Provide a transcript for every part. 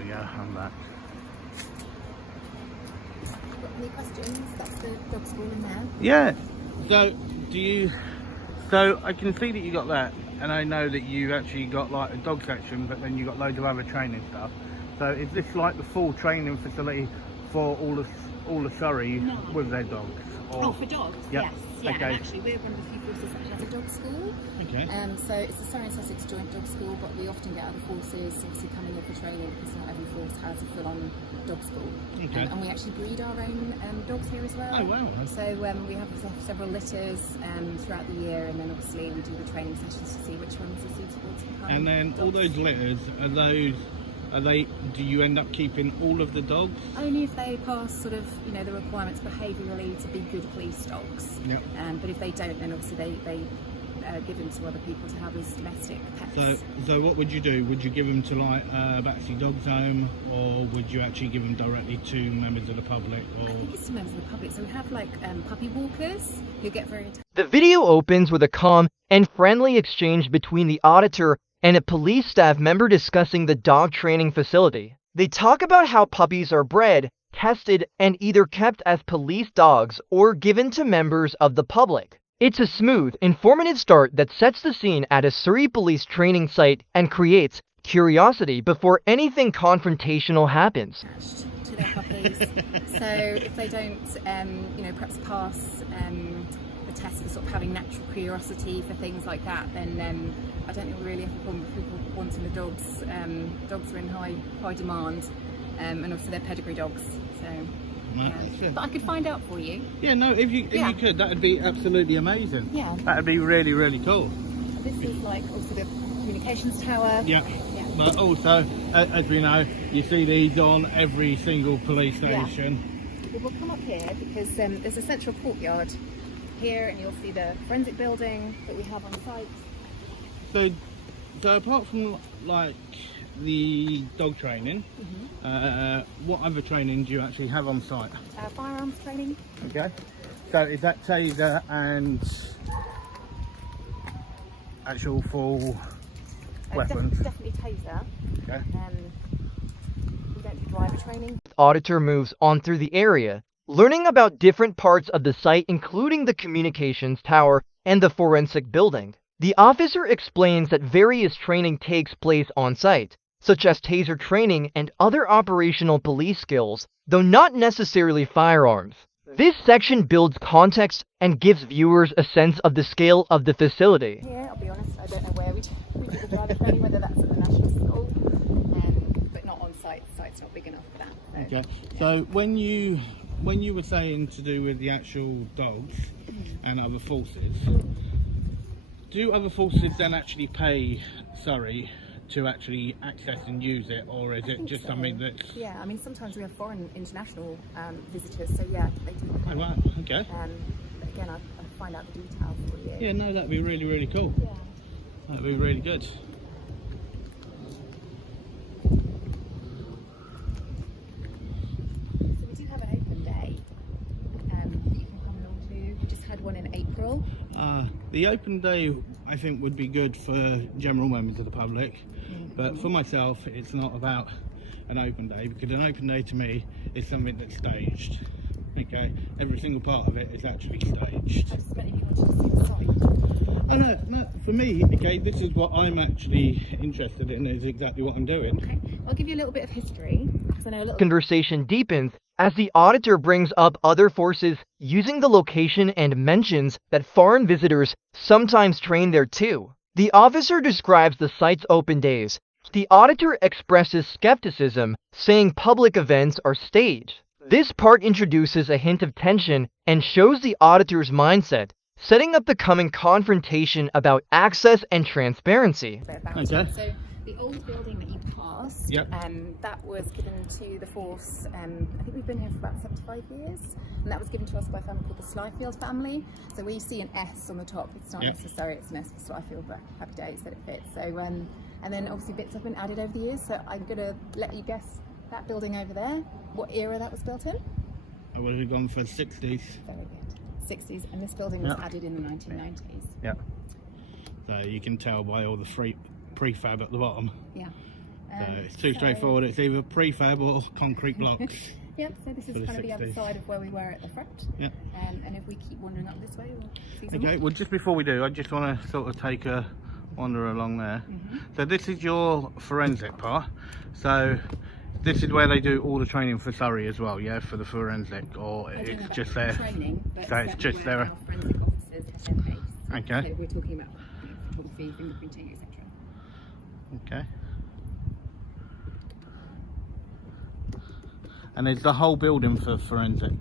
we go, I'm back. Got any questions? That's the dog school in there. Yeah. So so I can see that you got that, and I know that you actually got like a dog section, but then you got loads of other training stuff. So is this like the full training facility for all the Surrey with their dogs? Or? Oh, for dogs? Yep. Yes. Yeah, Okay. and actually we're one of the few forces that has a dog school. Okay. So it's the Surrey and Sussex Joint Dog School, but we often get other forces obviously coming in for training because not every force has a full-on dog school. Okay. And we actually breed our own dogs here as well. Oh wow. So we have several litters throughout the year, and then obviously we do the training sessions to see which ones are suitable to become And then dogs. all those litters, do you end up keeping all of the dogs? Only if they pass sort of, the requirements behaviourally to be good police dogs. Yep. But if they don't, then obviously they give them to other people to have as domestic pets. So what would you do? Would you give them to like Battersea Dogs Home, or would you actually give them directly to members of the public? Or... I think it's to members of the public. So we have like puppy walkers who get very attached. The video opens with a calm and friendly exchange between the auditor and a police staff member discussing the dog training facility. They talk about how puppies are bred, tested, and either kept as police dogs or given to members of the public. It's a smooth, informative start that sets the scene at a Surrey police training site and creates curiosity before anything confrontational happens. To their puppies. So if they don't, perhaps pass the test for sort of having natural curiosity for things like that, then I don't think we really have a problem with people wanting the dogs. Dogs are in high demand, and obviously they're pedigree dogs. So. But I could find out for you. Yeah, no, if you could, that would be absolutely amazing. Yeah. That would be really, really cool. This is like also the communications tower. Yeah. But also, as we know, you see these on every single police station. Yeah. We'll come up here because there's a central courtyard here, and you'll see the forensic building that we have on site. So apart from like the dog training, what other training do you actually have on site? Firearms training. Okay. So is that taser and actual full weapons? Definitely taser. Okay. We don't do driver training. Auditor moves on through the area, learning about different parts of the site, including the communications tower and the forensic building. The officer explains that various training takes place on site, such as taser training and other operational police skills, though not necessarily firearms. This section builds context and gives viewers a sense of the scale of the facility. Yeah, I'll be honest, I don't know where we do the driver training, whether that's at the National School, but not on site. The site's not big enough for that. So, Okay. So when you were saying to do with the actual dogs and other forces, do other forces then actually pay Surrey to actually access and use it, or is it just something that's... Yeah, I mean, sometimes we have foreign international visitors, so yeah, they do. Oh, wow, okay. But again, I'll find out the details for you. Yeah, no, that'd be really, really cool. Yeah. That'd be really good. So we do have an open day that you can come along to. We just had one in April. The open day, I think, would be good for general members of the public, but for myself, it's not about an open day, because an open day to me is something that's staged. Okay, every single part of it is actually staged. I just meant if you wanted to see the site. Oh no, for me, okay, this is what I'm actually interested in, is exactly what I'm doing. Okay, I'll give you a little bit of history, because I know a little. Conversation deepens as the auditor brings up other forces using the location and mentions that foreign visitors sometimes train there too. The officer describes the site's open days. The auditor expresses skepticism, saying public events are staged. This part introduces a hint of tension and shows the auditor's mindset, setting up the coming confrontation about access and transparency. Okay. So the old building that you passed, Yep. that was given to the force, I think we've been here for about 75 years, and that was given to us by a family called the Slyfield family. So we see an S on the top, it's not necessary, it's an S for Slyfield, but happy days that it fits. So, and then obviously bits have been added over the years, so I'm going to let you guess that building over there, what era that was built in? I would have gone for 60s. Very good. 60s, and this building was added in the 1990s. Yeah. So you can tell by all the free prefab at the bottom. Yeah. So it's too straightforward. It's either prefab or concrete blocks. Yep, so this is For the kind of the other 60s. side of where we were at the front. Yep. And if we keep wandering up this way, we'll see some Okay, more. well, just before we do, I just want to sort of take a wander along there. So this is your forensic part. So this is where they do all the training for Surrey as well, yeah, for the forensic, or I don't know it's about just there. training, but So it's just where there. our forensic officers have their base. Okay. So we're talking about photography, fingerprinting, etc. Okay. And is the whole building for forensic? I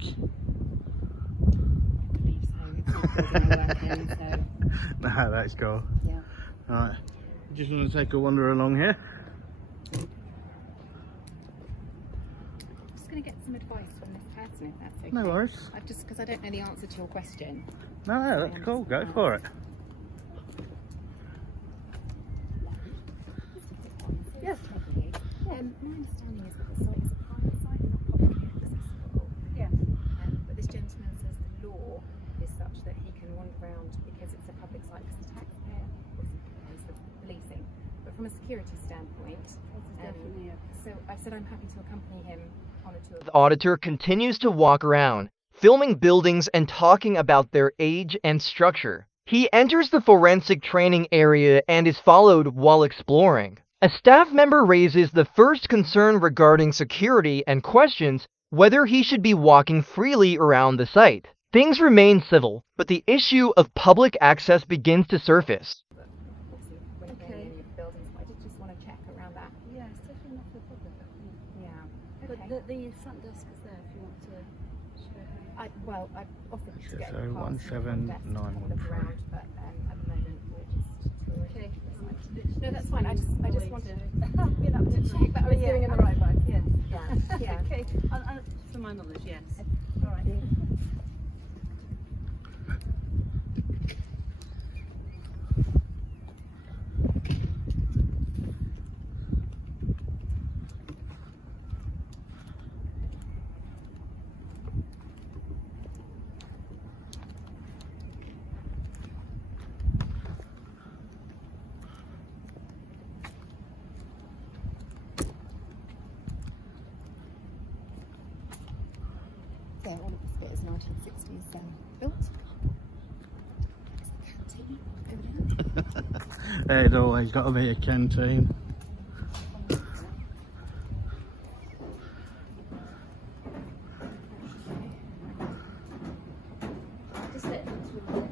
believe so. It's not building I work in, so No, that's cool. yeah. Alright, just want to take a wander along here. I'm just going to get some advice from this person, if that's okay. No worries. I've just because I don't know the answer to your question. No, that's cool. Go for it. Yes. My understanding is that the site is a private site, not publicly accessible. Yeah. But this gentleman says the law is such that he can wander around because it's a public site because the taxpayer pays for policing. But from a security standpoint, so I said I'm happy to accompany him on a tour. The auditor continues to walk around, filming buildings and talking about their age and structure. He enters the forensic training area and is followed while exploring. A staff member raises the first concern regarding security and questions whether he should be walking freely around the site. Things remain civil, but the issue of public access begins to surface. When Okay. going in your buildings, but I did just want to check around that. Yeah, it's definitely not for the public, I think. Yeah. But Okay. the front desk is there if you want to show her. I offered to So get a pass from the front 17913. desk to have a look around, but at the moment we're just touring. Okay. No, that's fine. I just wanted to check that I was Yeah. doing in the right way. Yeah. Yeah. Yeah. Okay. For my knowledge, yes. All right. So all of this bit is 1960s built. It's the canteen over there. There's always got to be a canteen. Just let them through there.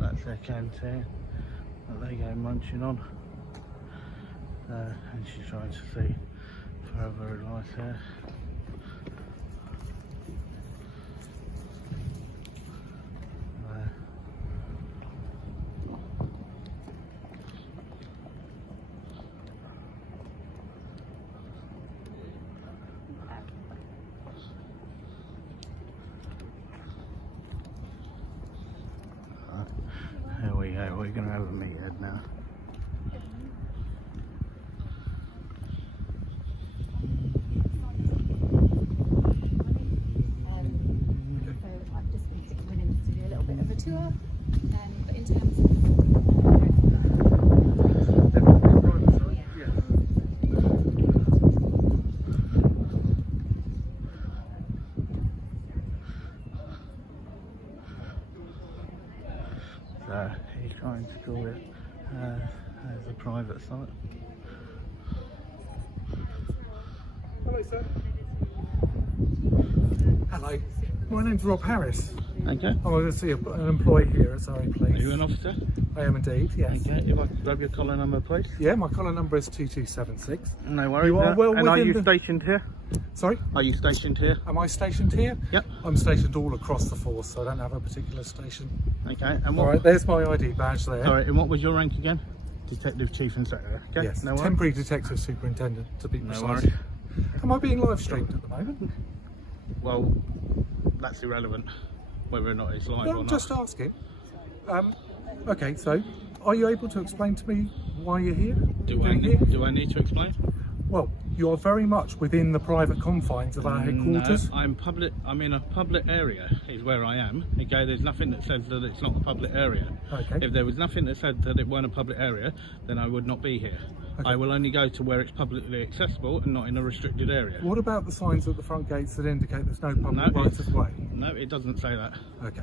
That's their canteen that they go munching on. And she's trying to see further advice here. Here we go, we're going to have a meathead now. So I've just been sticking with him to do a little bit of a tour. But in terms of So he's trying to call it as a private site. Hello, sir. Hello. My name's Rob Harris. Okay. I'm obviously an employee here at Surrey Are Police. you an officer? I am indeed, yes. Okay. If I could grab your collar number, please. Yeah, my collar number is 2276. No worries. You are well and are within you the- stationed here? Sorry, Are you stationed here? am I stationed here? Yep. I'm stationed all across the force, so I don't have a particular station. Okay. And All what? right, there's my ID badge there. Sorry. And what was your rank again? Detective Chief Inspector. Okay. Yes, No worries. temporary detective superintendent to be No precise. worries. Am I being live streamed at the moment? Well, that's irrelevant. Whether or not it's live No, or I'm not. just asking. Okay, so are you able to explain to me why you're here? Do I Doing here? need to explain? Well, you're very much within the private confines of our headquarters. No, I'm in a public area is where I am. Okay, there's nothing that says that it's not a public area. Okay. If there was nothing that said that it weren't a public area, then I would not be here. Okay. I will only go to where it's publicly accessible and not in a restricted area. What about the signs at the front gates that indicate there's no public rights of way? No, it doesn't say that. Okay.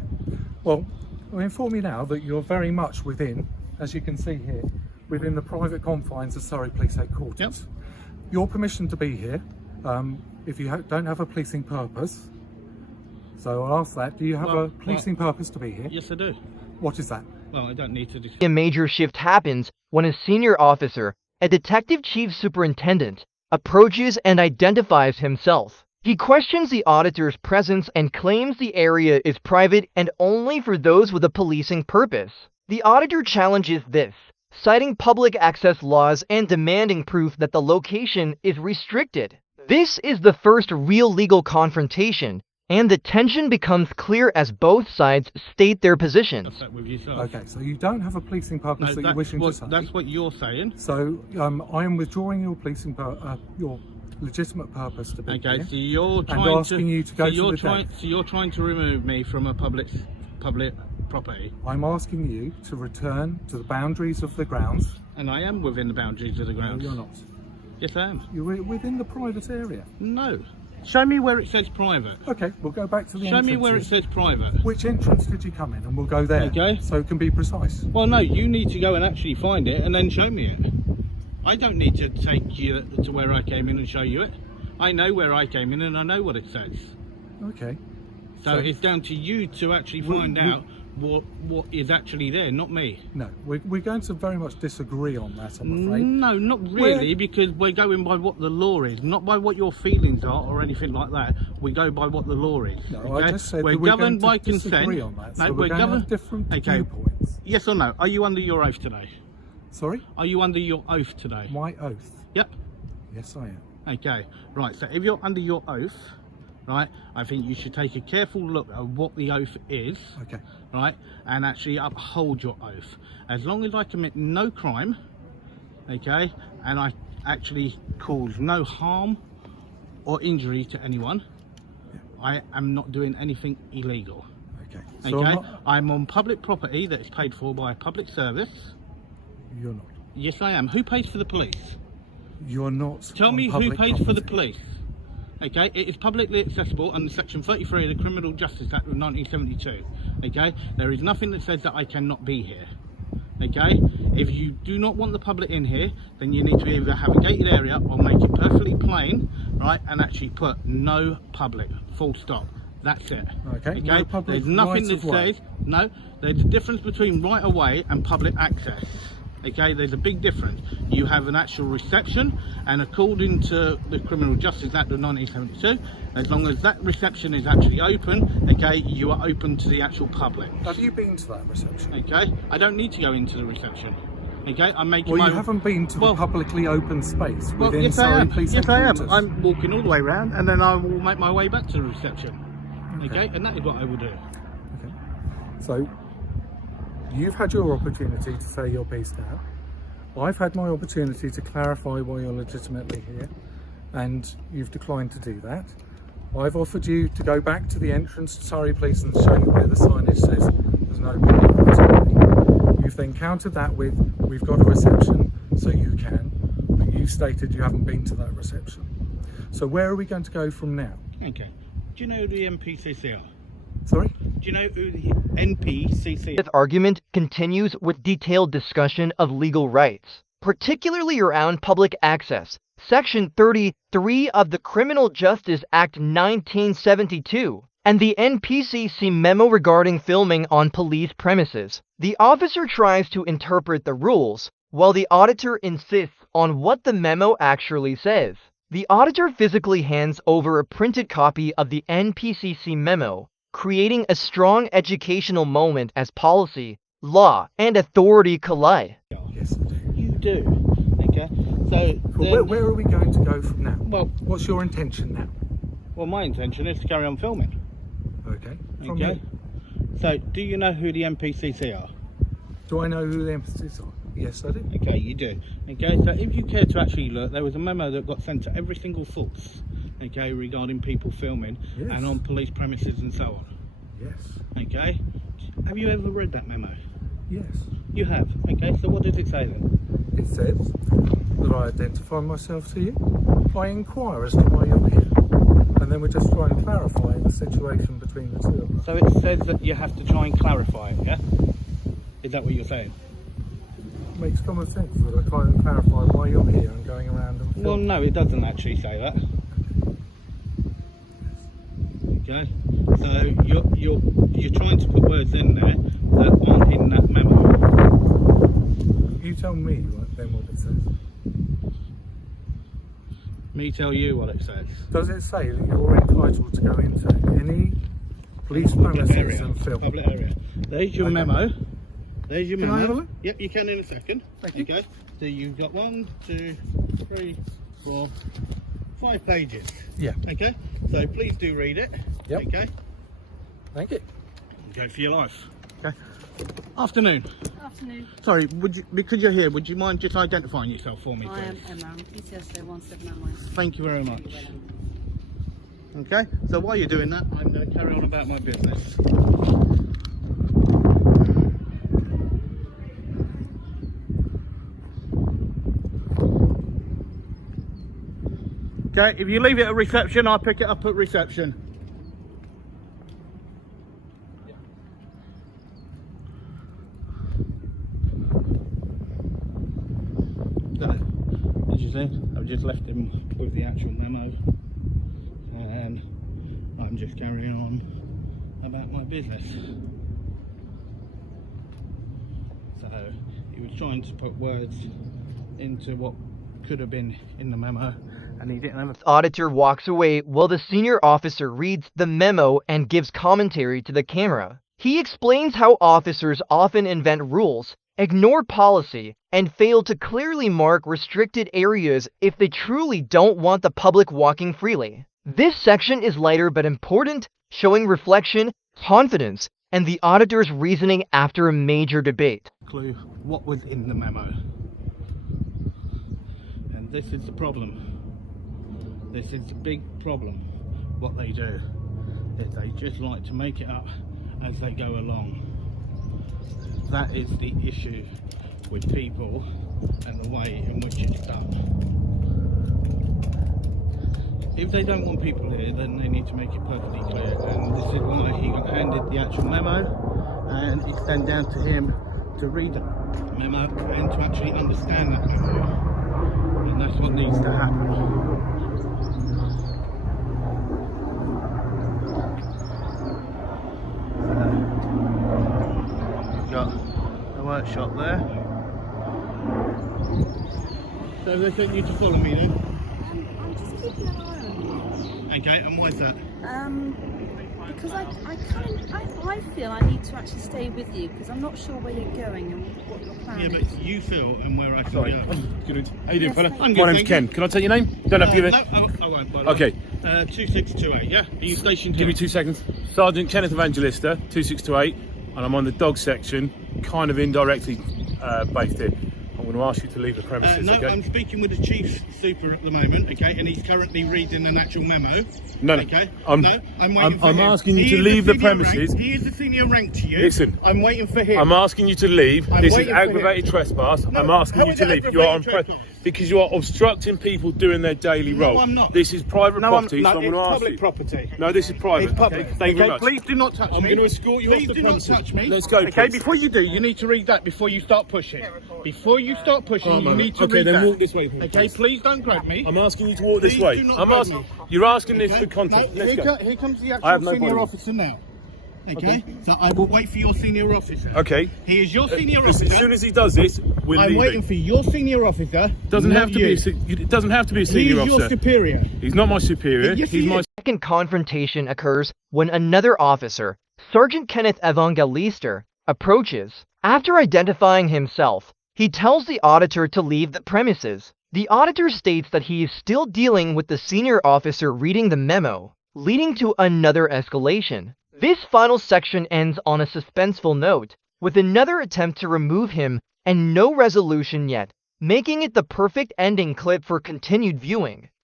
Well, I'll inform you now that you're very much within, as you can see here, within the private confines of Surrey Police Headquarters. Yep. Your permission to be here, if you don't have a policing purpose. So I'll ask that. Do you have a policing purpose to be here? Yes, I do. What is that? Well, I don't need to. A major shift happens when a senior officer, a detective chief superintendent, approaches and identifies himself. He questions the auditor's presence and claims the area is private and only for those with a policing purpose. The auditor challenges this, citing public access laws and demanding proof that the location is restricted. This is the first real legal confrontation, and the tension becomes clear as both sides state their positions. With yourself. Okay, so you don't have a policing purpose that you're wishing to say. That's what you're saying. So I am withdrawing your policing your legitimate purpose to be Okay, here, so you're trying and asking you to go to the deck. So you're trying to remove me from a public property. I'm asking you to return to the boundaries of the grounds. And I am within the boundaries of the grounds. No, you're not. Yes, I am. You're within the private area. No. Show me where it says private. Okay, we'll go back to the Show entrances. me where it says private. Which entrance did you come in? And we'll go there. Okay. So it can be precise. Well, no, you need to go and actually find it and then show me it. I don't need to take you to where I came in and show you it. I know where I came in and I know what it says. Okay. So it's down to you to actually find out what is actually there, not me. No, we're going to very much disagree on that, I'm afraid. No, not really, because we're going by what the law is, not by what your feelings are or anything like that. We go by what the law is. No, okay? I just said we're that we're governed going by to disagree consent. on that. No, So we're going to have governed. different Okay. viewpoints. Yes or no? Are you under your oath today? Sorry? Are you under your oath today? My oath? Yep. Yes, I am. Okay, right, so if you're under your oath, right, I think you should take a careful look at what the oath is, Okay. right, and actually uphold your oath. As long as I commit no crime, okay, and I actually cause no harm or injury to anyone, I am not doing anything illegal. Okay. Okay, So I'm on public property that is paid for by a public service. you're not. Yes, I am. Who pays for the police? You're not. Tell on me who public pays for the property. police. Okay, it is publicly accessible under Section 33 of the Criminal Justice Act of 1972. Okay, there is nothing that says that I cannot be here. Okay, if you do not want the public in here, then you need to either have a gated area or make it perfectly plain, right, and actually put no public, full stop. That's it. Okay, no public there's nothing rights that of way. says, no, there's a difference between right of way and public access. Okay, there's a big difference. You have an actual reception, and according to the Criminal Justice Act of 1972, as long as that reception is actually open, okay, you are open to the actual public. Have you been to that reception? Okay, I don't need to go into the reception. Okay, I'm making Well, my... you haven't been to the publicly open space Well, within yes, I Surrey am. Police Yes, I am. Headquarters. I'm walking all the way around, and then I will make my way back to the reception. Okay, and that is what I will do. Okay. So, you've had your opportunity to say your piece now. I've had my opportunity to clarify why you're legitimately here, and you've declined to do that. I've offered you to go back to the entrance to Surrey Police and show you where the signage says there's no public right. You've then countered that with, we've got a reception, so you can, but you stated you haven't been to that reception. So where are we going to go from now? Okay. Do you know who the NPCC are? Sorry? Do you know who the NPCC are? This argument continues with detailed discussion of legal rights, particularly around public access. Section 33 of the Criminal Justice Act 1972 and the NPCC memo regarding filming on police premises. The officer tries to interpret the rules, while the auditor insists on what the memo actually says. The auditor physically hands over a printed copy of the NPCC memo, creating a strong educational moment as policy, law, and authority collide. Yes, I do. You do. Okay. So Well, where are we going to go from now? Well, what's your intention now? well, my intention is to carry on filming. Okay. From Okay. you. So, do you know who the NPCC are? Do I know who the emphasis are? Yes, I do. Okay, you do. Okay, so if you care to actually look, there was a memo that got sent to every single force, okay, regarding people filming Yes. and on police premises and so on. Yes. Okay, have you ever read that memo? Yes. You have. Okay, so what does it say then? It says that I identify myself to you. I inquire as to why you're here. And then we just try and clarify the situation between the two of us. So it says that you have to try and clarify it, yeah? Is that what you're saying? It makes common sense that I try and clarify why you're here and going around and Well, filming. no, it doesn't actually say that. Okay, so you're trying to put words in there that aren't in that memo. You tell me then what it says. Me tell you what it says. Does it say that you're entitled to go into any police premises and film? Public area. There's your Okay. memo. There's your Can memo. I have a look? Yep, you can in a second. Thank you. Okay. So you've got 1, 2, 3, 4, 5 pages. Yeah. Okay. So please do read it. Yep. Okay. Thank you. Go for your life. Okay. Afternoon. Afternoon. Sorry, would you, because you're here, would you mind just identifying yourself for me, please? I am Emma. I'm PCSO 179. Thank you very much. Okay, so while you're doing that, I'm going to carry on about my business. Okay, if you leave it at reception, I'll pick it up at reception. So, as you see, I've just left him with the actual memo, and I'm just carrying on about my business. So he was trying to put words into what could have been in the memo, and he didn't have a Auditor walks away while the senior officer reads the memo and gives commentary to the camera. He explains how officers often invent rules, ignore policy, and fail to clearly mark restricted areas if they truly don't want the public walking freely. This section is lighter but important, showing reflection, confidence, and the auditor's reasoning after a major debate. clue what was in the memo. And this is the problem. This is the big problem. What they do is they just like to make it up as they go along. That is the issue with people and the way in which it's done. If they don't want people here, then they need to make it perfectly clear, and this is why he got handed the actual memo, and it's then down to him to read the memo and to actually understand that memo, and that's what needs to happen. We've got the workshop there. So they think you to follow me then? I'm just keeping an eye on you. Okay, and why is that? Because I feel I need to actually stay with you because I'm not sure where you're going and what your plan Yeah, is. but you feel and where I can Sorry, go. good. How you doing, Yes, fella? thank I'm My good, name's thank Ken. you. Can I take your name? You don't have to give it. No, I won't, by the way. Okay. 2628, yeah? Are you stationed Give here? me 2 seconds. Sergeant Kenneth Evangelista, 2628, and I'm on the dog section, kind of indirectly based here. I'm going to ask you to leave the premises, No, okay? I'm speaking with the chief super at the moment, okay, and he's currently reading an actual memo. No. Okay. I'm waiting for him. asking you He to is leave the the senior premises. rank. He is the senior rank to you. Listen. I'm waiting for him. I'm asking you to leave. I'm This is waiting for him. aggravated trespass. No, I'm asking how you is to it leave. You are on aggravated trespass? because you are obstructing people doing their daily role. I'm not. This is private No, property, no, so I'm it's going to ask public you. property. No, this is private. It's public. Okay, thank you very much. Please do not touch I'm me. going to escort you Please off the do premises. not touch me. Let's go, Okay, please. before you do, you need to read that before you start pushing. Before you start pushing, Oh, you need to okay, read then that. walk this way, please. Okay, please don't grab me. I'm asking you to walk this Please way. do not I'm grab asking. me. You're asking this Okay? for context. No, Let's go. here comes the I have actual no senior problem. officer now. Okay? So I will wait for your senior officer. Okay. He is your senior Listen, officer. as soon as he does this, we're I'm leaving. waiting for your senior officer. Doesn't not have to you. be. It doesn't have to be a He senior is your officer. superior. He's not my superior. Yes, He's he my. is. Second confrontation occurs when another officer, Sergeant Kenneth Evangelista, approaches. After identifying himself, he tells the auditor to leave the premises. The auditor states that he is still dealing with the senior officer reading the memo, leading to another escalation. This final section ends on a suspenseful note, with another attempt to remove him and no resolution yet, making it the perfect ending clip for continued viewing.